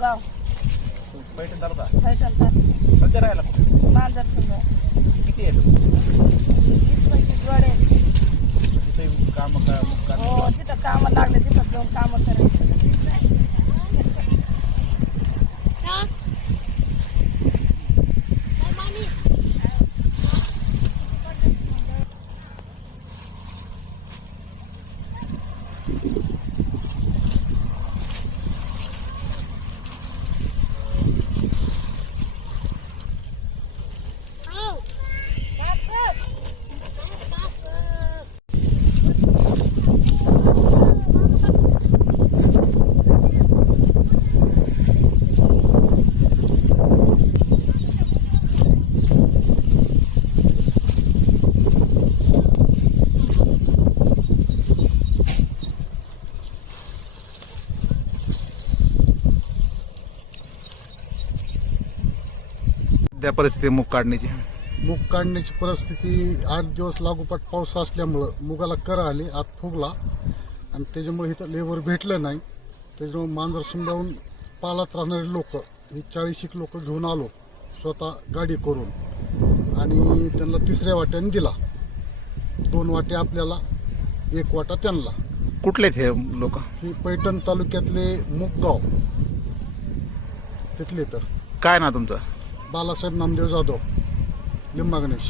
गाव पैठण तालुका पैठण तालुका. सध्या राहायला कुठे? मांजर सुद्धा किती आहे 20-25 जोडे आहेत. तिथे काम का मुक्काम हो जिथं कामं लागले तिथं जाऊन कामं करायचं. त्या परिस्थिती मूग काढण्याची मूग काढण्याची परिस्थिती 8 दिवस लागोपाठ पाऊस असल्यामुळं मुगाला कर आले, आत फुगला आणि त्याच्यामुळे इथं लेबर भेटलं नाही. त्याच्यामुळे मांजर सुंडावून पालात राहणारे लोक ही 40 लोक घेऊन आलो स्वतः गाडी करून आणि त्यांना 3ऱ्या वाट्याने दिला. 2 वाटे आपल्याला, 1 वाटा त्यांना. कुठले हे लोक? ही पैठण तालुक्यातले मुगगाव तिथले. तर काय ना तुमचं? बालासाहेब नामदेव जाधव, लिंबा गणेश.